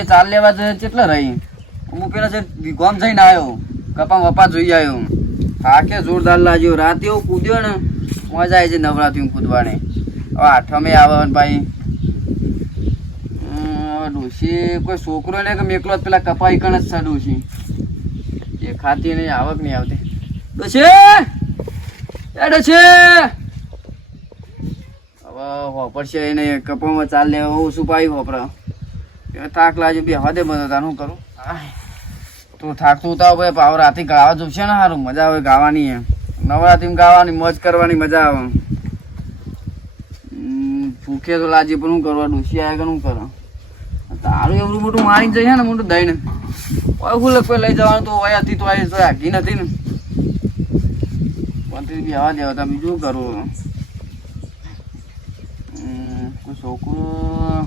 ડોશીએ ચાલ લેવા છે, કેટલા રહી? હું પેલા છે, ગોમ જઈને આવ્યો. કપા વપા જોઈ આવ્યો. થાકે જોરદાર લાગ્યો. રાતે એવું કૂદ્યો ને મજા આવી છે નવરાત્રી કૂદવાને. હવે આઠમે આવે ભાઈ. ડોસી કોઈ છોકરો ને કે મેકલો પેલા કપાઈ કણ જ છે ડોસી એ ખાતી નહીં, આવક નહીં આવતી. ડોસી એ ડોસી હવે વાપરશે એને કપામાં ચાલ લેવા. હું શું પાયું હોપરા? એ થાક લાગ્યો બે દે બધો તાર શું કરું. તું થાકતું ઉતાવ ભાઈ પાવ રાતે ગાવા જવું છે ને સારું મજા આવે ગાવાની એમ. નવરાત્રી ગાવાની મોજ કરવાની મજા આવે ભૂખે તો લાજી પણ શું કરવા ડૂસી આવે કે શું કરો? તારું એવડું મોટું મારી જઈએ ને મોટું દઈને. ઓય હું લખ લઈ જવાનું તો ઓય હતી તો આ તો આગી નથી ને. પણ બી આવા દેવા તમે શું કરવું કોઈ છોકરું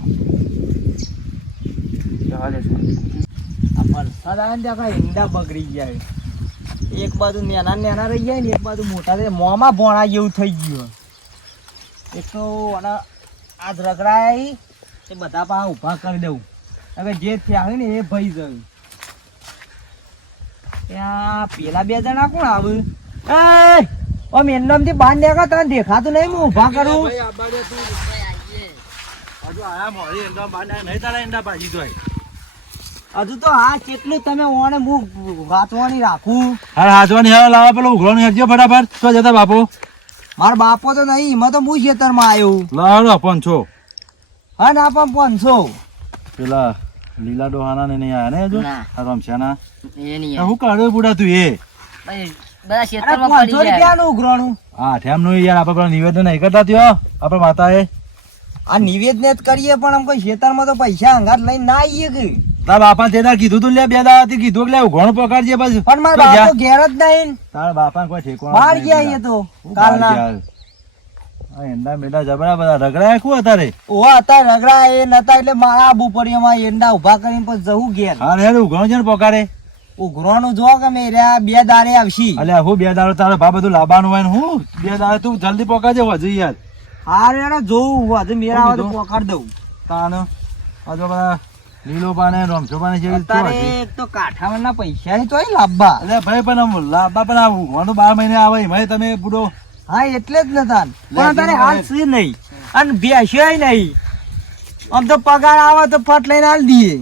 આ વરસાદ આવે ને ત્યાં ઈંડા બગડી જાય. એક બાજુ નાના નાના રહી જાય ને એક બાજુ મોટા રહી. મોંમાં ભોણા જેવું થઈ ગયું એક તો આના આજ રગડાય એ બધા પાસે ઊભા કરી દઉં. હવે જે થયા હોય ને એ ભાઈ જવું ત્યાં પેલા બે જણા કોણ આવે? એ ઓમ એમનામથી બહાર નીકળ તને દેખાતું નહીં હું ઊભા કરું. હજુ તો હા કેટલું તમે ઓણે હું વાંચવાની રાખું? હા હાચવાની હા લાવા પેલો ઉઘડો ને હેરજો ફટાફટ. તો જતા બાપો? મારા બાપો તો નહીં એમાં તો હું ખેતરમાં આવ્યો લાવો પાંચસો હા ના પણ પાંચસો. પેલા લીલા ડોહાના ને નહીં આયા ને હજુ. આ રમછાના એ નહીં આ હું કાઢ્યો બુડા તું એ? બધા પાંચસો પડી જાય. રૂપિયાનું ઉઘરાણું. હા ઠેમનું યાર આપણે પેલા નિવેદન નહીં કરતા થયો આપણે માતાએ. આ નિવેદન જ કરીએ પણ આમ કોઈ ખેતરમાં તો પૈસા અંગાત લઈને ના આવીએ કે? તાર બાપા તે તાર કીધું તું લે બે દાડાથી કીધું કે ઘણ પકડજે પછી. પણ મારા બાપો ઘેર જ નહીં. તાર બાપા કોઈ ઠેકો બહાર ગયા એ તો કાલના. આ એંડા મેડા જબરા બધા રગડાય કુ અતારે ઓ હતા રગડા એ નતા એટલે મારા આબુ પડી એમાં એંડા ઊભા કરીને પછી જવું ઘેર. હા રે ઉઘોણ છે ને પકારે. ઉઘરાનું જો કે મેં રહ્યા બે દારે આવશી. અલ્યા હું બે દાડો તારે બા બધું લાવવાનું હોય ને હું? બે દાડે તું જલ્દી પકાજે હજુ યાર. હારે યાર જોવું હજુ મેરા આવે તો પકાડ દઉં. તાનો આ બધા લીલો પાને રમછો પાને છે અત્યારે એક તો કાઠાવાળના પૈસા ની તોય લાભા અલ્યા ભાઈ પણ આમ લાંબા પણ આવું. વાનો બાર મહિને આવે એમાંય તમે બુડો. હા એટલે જ નતા પણ તારે હાલ છે નહીં. અને બેસ્યો નહીં. આમ તો પગાર આવે તો ફટ લઈને હાલ દઈએ.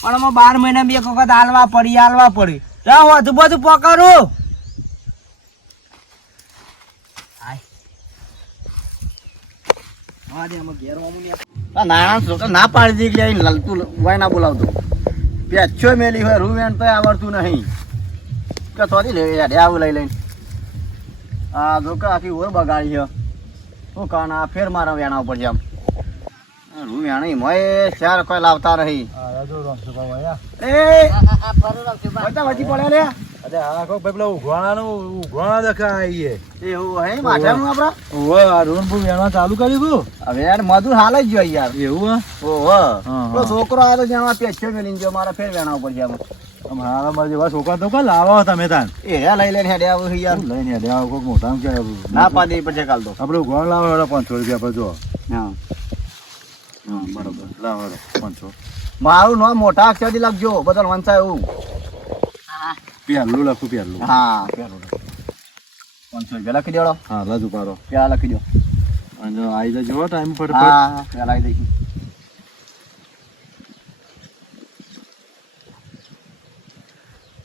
પણ આમાં બાર મહિના બે વખત હાલવા પડી હાલવા પડી. રહો વધુ બધું પકડું આ નાના છોકરા ના પાડી દી ગયા તું લલતું વાય ના બોલાવતો. પેચ્છો મેલી હોય રૂ તો આવડતું નહીં. કે સોરી લે યાર આવું લઈ લઈને. આ જો કે આખી ઓર બગાડી છે. શું કાન આ ફેર મારા વેણા ઉપર છે આમ રૂ વેણી મોય ચાર કોઈ લાવતા રહી એ! પડે લે અરે આ કો ભાઈ પેલા ઉઘવાણાનું ઉઘવાણા દેખાય એવું હે માથાનું આપડા ઓવે આ રોનપુર વેણવા ચાલુ કરી હવે યાર મધુર હાલ જ જોઈ યાર. એવું ઓહો. પેલો છોકરો આવ્યો મેલીને જો મારા ફેર વેણા ઉપર આમ મારા મારા જેવા છોકરા તો કા લાવો તમે તાન? એ લઈ લઈને હેડે આવું યાર. લઈને હેડે આવો? કે ના પાડી કાલ તો આપણે ઉઘવાણ લાવો હેડો પાંચસો રૂપિયા પર જો હા. હા બરોબર. લાવો હેડો પાંચસો. મારું નામ મોટા અક્ષરથી લખજો બધા વંચાય. એવું હા પહેલું લખું પહેલું હા પેલું પાંચસો રૂપિયા લખી દેવડો હા લાજુ પારો પેલા લખી દો? અને આવી જજો ટાઈમ પર હા પેલા આવી દઈશું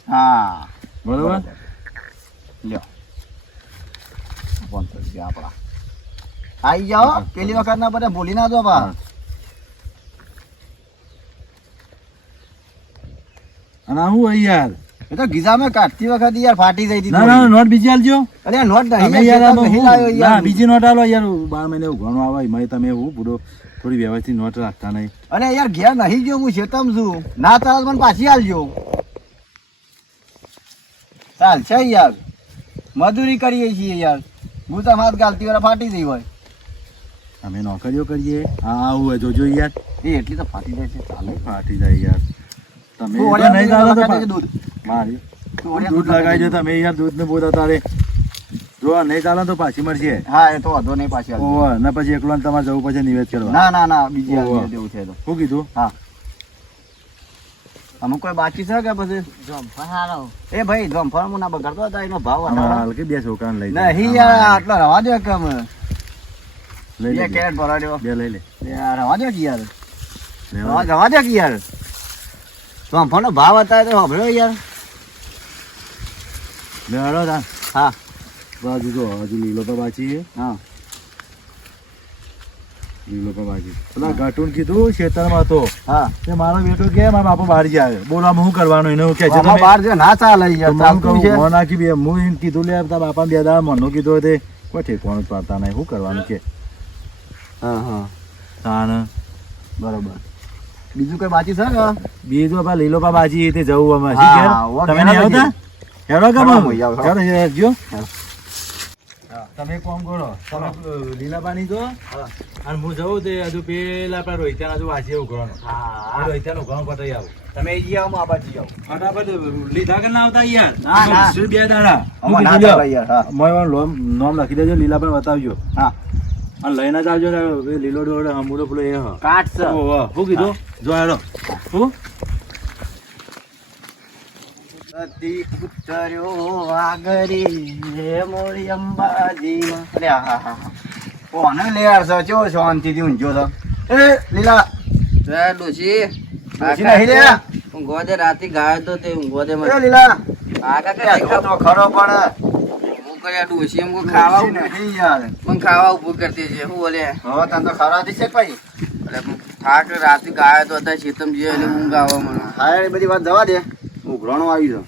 હા. બરોબર? લ્યો. પાંચસો રૂપિયા આપણા. આવી જાઓ પેલી વખત ના બધા ભૂલી ના દો બા. અને હું યાર. એ તો ગીઝામાં કાઢતી વખત યાર ફાટી જઈ હતી ના ના નોટ બીજી આલજો. અરે આ નોટ નહીં યાર આમાં નહીં લાવ્યો યાર. બીજી નોટ આલો યાર. બાર મહિને ઉઘાણું આવે તમે હું પૂરો થોડી વ્યવસ્થિત નોટ રાખતા નહીં. અરે યાર ઘેર નહીં ગયો હું શેતમ છું. ના તારા મને પાછી આલજો. ચાલ છે યાર. મજૂરી કરીએ છીએ યાર. ગુતા હાથ ગાલતી વાર ફાટી જઈ હોય. અમે નોકરીઓ કરીએ. હા આવું જોજો યાર. એ એટલી તો ફાટી જાય છે. ચાલે. ફાટી જાય યાર. તમે નહીં તો દૂધ? મારી. દૂધ લગાવી દો તમે યાર દૂધ ને બોતા તારે. જો નહીં ચાલે તો પાછી મળશે. હા એ તો વાંધો નહીં પાછી. ઓહો ને પછી એકલો ને તમારે જવું પછી નિવેદ કરવા. ના ના ના બીજી. દેવું છે તો. શું કીધું? અમુક કોઈ બાકી છે કે પછી? એ ભાઈ જમફળ હું ના બગાડતો હતા એનો ભાવ અમારા વધારો. હાલ કે બે છોકરા લઈ. નહીં યાર આટલો રવા દે કમ લઈ બે. કેરેટ ભરાડ્યો. બે લઈ લે. યાર રવા દે કે યાર? રવા રવા દે કે યાર? જમફળનો ભાવ હતા તો સાંભળ્યો યાર. મેળો તા. હા. બાજુ જો હજુ લીલો પર બાકી છે. હા. લીલો પર બાકી પેલા ઘાટુન કીધું ખેતરમાં તો હા. તે મારો બેટો કે મારા બાપુ બહાર જાય બોલવામાં શું કરવાનું? એને કે છે? બહાર જે ના ચાલે યાર તો કહું, છે. મોં નાખી બે. હું એને કીધું લે તારા બાપા બે દાડા મનો કીધું તે કોઈ ઠેકવાનું જ પાડતા નહીં. શું કરવાનું કે? હા હા. તાણ. બરોબર. બીજું કઈ બાકી છે કે? બીજું પા લીલો પા બાજી તે જવું અમે. હા, શી તમે નહીં આવતા? હેરો કે હા, મમ? હું હેરો, જો. હા. હા, તમે કોમ કરો. તમે લીલા પાણી જો અને હું જવું તે હજુ પેલા આપણા રોહિતા હજુ વાંચી એવું ઘણું. હા રોહિત્યાનું ઘણું પટાઈ આવું. તમે જી આવો આ બાજી આવો ફટાફટ લીધા કે ના આવતા યાર? ના, ના. બે દાડા? ના મૂકી યાર હા. મોય નોમ લખી દેજો લીલા પણ બતાવજો. હા. અને લઈને જ આવજો ને લીલો ડોડો હમુડો પેલો એ કાટ છે કીધું? જો હેડો. સતી વાગરી હે મોરી અંબાજીમાં અરે હા હા હા કોને લેર છે ચો શાંતિથી ઊંઝો છો એ લીલા. જય ડોશી. ડોશી નહીં લે. ઊંઘવા દે રાતે ગાયો તો તે ઊંઘવા દે મને. લીલા. તો ખરો પણ કર્યા ડોશી એમ કોઈ ખાવા ડોશી નહીં યાર. મને ખાવા ઉભું કરતી છે? હું બોલે? હવે તને તો ખરા દીશે ભાઈ? એટલે થાક રાતે ગાયો તો હતા શેતમ એટલે ઊંઘ આવે મને. હા એ બધી વાત જવા દે. ઉઘરાણું આવ્યું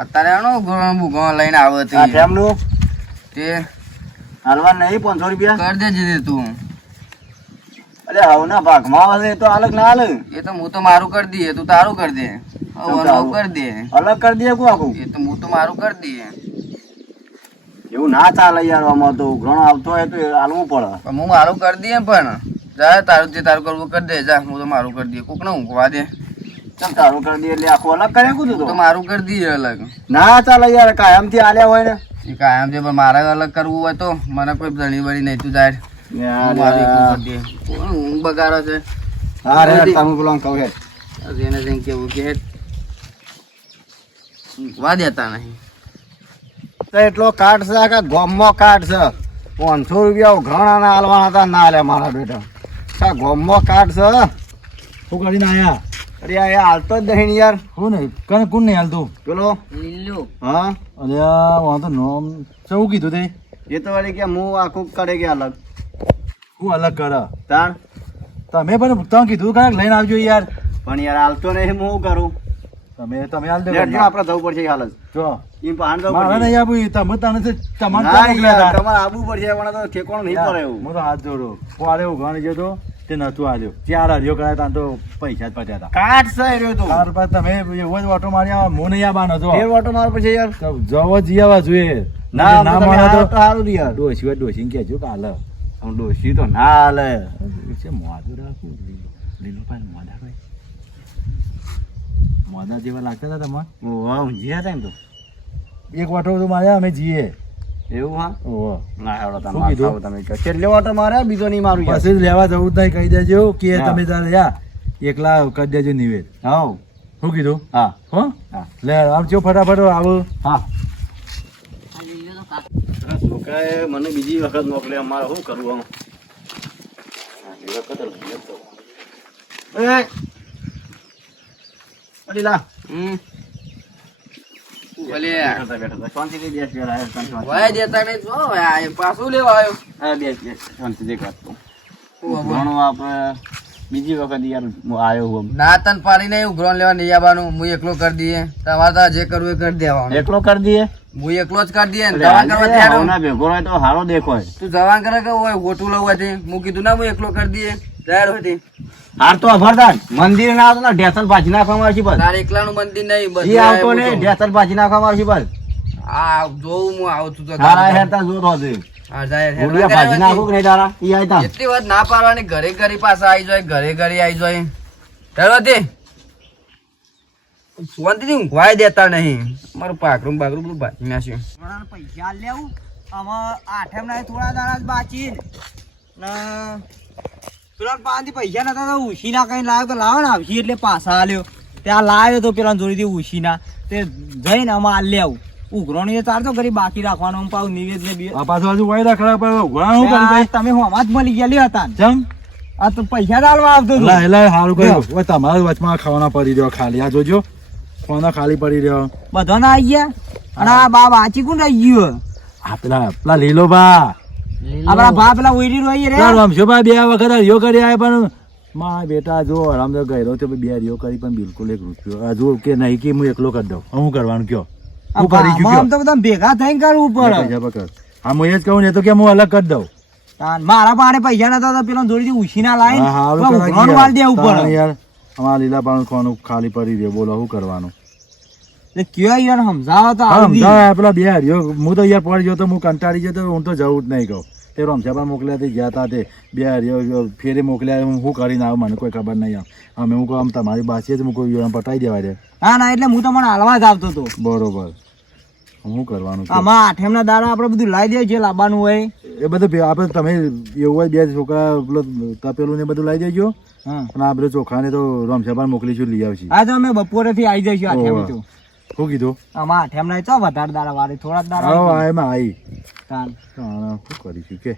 અત્યારે આનો ઘણો ભૂગો લઈને આવે છે. તે ટેમનું તે હાલવા નહીં પાંચસો રૂપિયા? કર દેજે તે અરે હવના ભાગમાં આવે એ તો અલગ ના અલગ એ તો હું તો મારું કરી દઈએ તું તારું કરી દે. હવે તારું? કરી દે. અલગ કરી દે કોઈ આખું. એ તો હું તો મારું કરી દઈએ. એવું ના ચાલે યાર આમાં તો ઘણો આવતો હોય તો હાલવું પડે. પણ હું મારું કરી દઈએ પણ. જા તારું જે તારું કરવું કરી દે. જા હું તો મારું કરી દઈએ. કોક ને ઊંઘવા દે. ચાલ તારું કરી દઈએ એટલે આખું અલગ કરે કું તો મારું કરી દઈએ અલગ. ના ચાલે યાર કાયમથી આલ્યા હોય ને. કાયમ છે પણ મારે અલગ કરવું હોય તો મને કોઈ ધણી બળી નહીં તું જાય. હું ઊંઘ બગાડો છે? હા રે તમે બોલો કહું હે એને કેવું કે. ઊંઘવા દેતા નહીં. તો એટલો કાઢ છે કે ગોમમાં કાઢ છે. પાંચસો રૂપિયા ઘણા ના હાલવાના હતા ના લે મારા બેટા. આ ગોમમાં કાઢ છે. શું કરીને આયા? અરે આ હાલતો જ નહીં યાર. શું નહીં કને કોણ નહીં હાલતું? પેલો? લીલો. હા? અરે આ વાંધો નોમ શું કીધું તે? એ તો વળી કે હું આખું કરે કે અલગ? હું અલગ કરે? તાણ તમે પણ તમે કીધું કાંઈક લઈને આવજો યાર. પણ યાર હાલતો નહીં હું કરું? તમે તમે હાલ દો આપણે જવું પડશે હાલ જ. જો. એમ પહાણ જવું મારે નહીં આપું તમે તને તો તમારે ના મોકલ્યા યાર, હતા? તમારે આવવું પણ તો ઠેકાણું નહીં પડે એવું હું તો હાથ જોડો. કોરે ઉઘાણી જતો તે નતું આલ્યો ચાર હરિયો કરાય ત્યાં તો પૈસા જ પટ્યા હતા. કાટ છે રહ્યો તો. ત્યાર બાદ તમે એવો જ ઓટો મારી આવા હું નહીં આવવાનો છો ફેર વાટો મારો પછી યાર. જવો જ આવવા જોઈએ. ના ના તમે તો તો સારું જ યાર. ડોસી હોય ડોસીને કહેજો કે હાલે. હું ડોસી તો ના હાલે. છે મોઢું રાખું. લીલો પાન ભાઈ જેવા લાગતા હતા તમારે? ઊંઘી હતા ને તો. એક વાટો તો માર્યા અમે જીએ એવું હા? ઓહો. ના હેડો તમે કીધું? આવો તમે કેટલો વાટો મારે બીજો નહીં મારું પછી લેવા જવું જ નહીં કહી દેજો કે તમે તારે યા એકલા કરી દેજો નિવેદ. હાઉ શું કીધું? હા. હો? હા. લે આવજો ફટાફટ આવો. હા. આ છોકરાએ મને બીજી વખત મોકલે અમારે શું કરવું આમ? વખત લા. હમ. બીજી વખત યાર આવ્યો હું ના તન પાડી નહીં ઉઘરાણ લેવા નહીં આવવાનું હું એકલો કરી દઈએ. તમારે તો જે કરવું એ કરી દેવાનું. એકલો કરી દઈએ? હું એકલો જ કરી દઈએ જવાન કરવા ભેગો હોય તો હારો દેખો. તું જવાન કરે કે હોય ગોટું લઉં હું કીધું ના હું એકલો કરી દઈએ. તૈયાર હતી હાર તો અભરદાન મંદિર ના આવતો ને ઢેસલ ભાજી નાખવામાં આવશે બસ. તારે એકલાનું મંદિર નહીં બસ એ આવતો ને. ઢેસલ ભાજી નાખવામાં આવશે બસ. આ જોઉં હું આવું છું તો તારા હેરતા જો તો હા, જાહેર હેરાન ભૂલિયા કર્યા ભાજી નાખું કે નહીં તારા? ઈ આયતા એટલી વાત ના પાડવાની ઘરે ઘરે પાછા આવી જાય ઘરે ઘરે આવી જાય. તરવતી શાંતિથી ઊંઘવાય દેતા નહીં. મારું પાકરું બાકરું બધું ભાજી નાખ્યું પૈસા લેવું. આમાં આઠેમ ના થોડા દાડા જ બાકી. ને પેલા પાસેથી પૈસા નતા તો ઉછીના કઈ લાવ્યો તો લાવો ને આવશી એટલે પાછા આલ્યો. ત્યાં લાવ્યો તો પેલા જોડીથી ઉછીના. તે જઈને આમાં આલે આવું. ઉઘરોણી તાર તો કરી બાકી રાખવાનો નિવેદ ને પાછો હજુ વાયદા ખરાબ તમે હોમાં જ મળી ગયા હતા ને. ચમ આ તો પૈસા ડાલવા આવતો હતો. એટલે એટલે સારું કર્યું. તમારા વચમાં ખાવાના પડી રહ્યો ખાલી. આ જોજો. ખાવાના ખાલી પડી રહ્યો. બધા ના આવી ગયા? અને આ બા બાચી કોણ રહી ગયું? આ પેલા પેલા લીલો બા આપડા ભા પેલા ઉઈડી રોઈ રે. ચાલ રમશોભા બે વખત હરિયો કરી આયા પણ માં બેટા જો આરામ તો ગયેલો તો બે હરિયો કરી પણ બિલકુલ એક રૂપિયો. હજુ કે નહીં કે હું એકલો કરી દઉં. હું કરવાનું કયો? હું કરી ચૂક્યો તો બધા ભેગા થઈને કરવું પડે હા હું એ જ કહું ને તો કે હું અલગ કરી દઉં. મારા પાસે પૈસા નતા તો પેલો જોડીથી ઉછી ના લાઈ દેવું પડે યાર. અમારા લીલા પાણી ખાવાનું ખાલી પડી રહ્યો. બોલો શું કરવાનું? કયો યાર સમજાવો તો સમજાવે પેલા બે હરિયો હું તો યાર પડી ગયો તો હું કંટાળી ગયો તો હું તો જવું જ નહીં કહું. તે રમસાબા મોકલ્યા તે ગયા તે બે હાર્યો ફેરે મોકલ્યા હું શું કરીને આવું મને કોઈ ખબર નહીં આમ. અમે હું કહું આમ તમારી બાસી જ હું કોઈ આમ પટાઈ દેવા દે. હા ના એટલે હું તમને હાલવા જ આવતો હતો. બરોબર. શું કરવાનું? આમાં આઠેમના દાડા આપણે બધું લાવી દે જે લાવવાનું હોય. એ બધું આપડે આપણે તમે એવું હોય બે છોકરા પેલો તપેલું ને બધું લાવી દેજો. હા. અને આ બધું ચોખા ને તો રમસાબા મોકલીશું લઈ આવશે. હા તો અમે બપોરે થી આવી જઈશું આઠેમ તો. શું કીધું? આમાં આઠેમ ચો તો વધારે દાડા વાળી થોડા દારા હા દાડા એમાં આવી કાન શું કરીશું કે?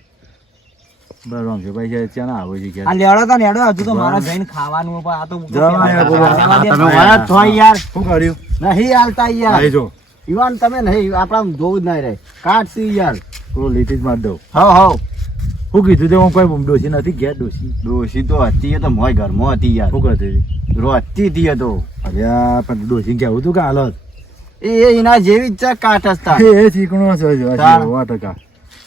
બરાબર છે છે ત્યાં ના આવે છે કે આ લેડો તો લેડો હજુ તો મારે જઈને ખાવાનું પણ આ તો. તમે વળા જ યાર શું કર્યું? નહીં હાલતા યાર. આવી જો. ઈવાન તમે નહીં આપણા જોવું જ નહીં કાટ કાઢશી યાર. તો લીટી જ માર દઉં. હા હવ. શું કીધું તે હું કોઈ ડોસી નથી ગયા ડોસી ડોશી તો હતી તો મોય ઘરમાં હતી યાર. શું કરતી હતી રોતી હતી તો. અરે પણ ડોસી કેવું તું કે હાલત. એ એના જેવી જ છે કાઠ એ ચીકણો છે. સો ટકા.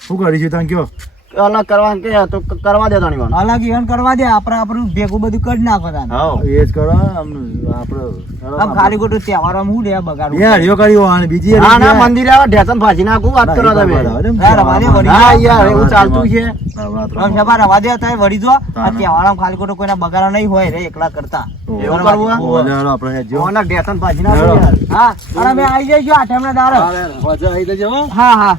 શું કરીશું તને કયો અલગ કરવા કે તો કરવા દે તણી ઈવાન. અલગ ઇવન કરવા દે આપણે આપણું ભેગું બધું કરી નાખો તાને હા એ જ કરો આમ આપણે આમ ખાલી ખોટું તહેવારો હું લે બગાડું. યાર યો કર્યો આને બીજી ના ના મંદિર આવા ઢેસણ ફાંસી નાખું વાત કરો તમે. યાર રવાને વડી હા યાર એવું ચાલતું છે. આમ છપા રવા દે. તાય વળી જો આ તહેવારમાં ખાલી ખોટું કોઈના બગાડો નહીં હોય રે એકલા કરતા. એવું કરવું? આપણે જો ઓના ઢેસન ફાંસી નાખો યાર. હા અને અમે આવી જઈશું આઠમના દાડો. મજા આવી જજો હા હા.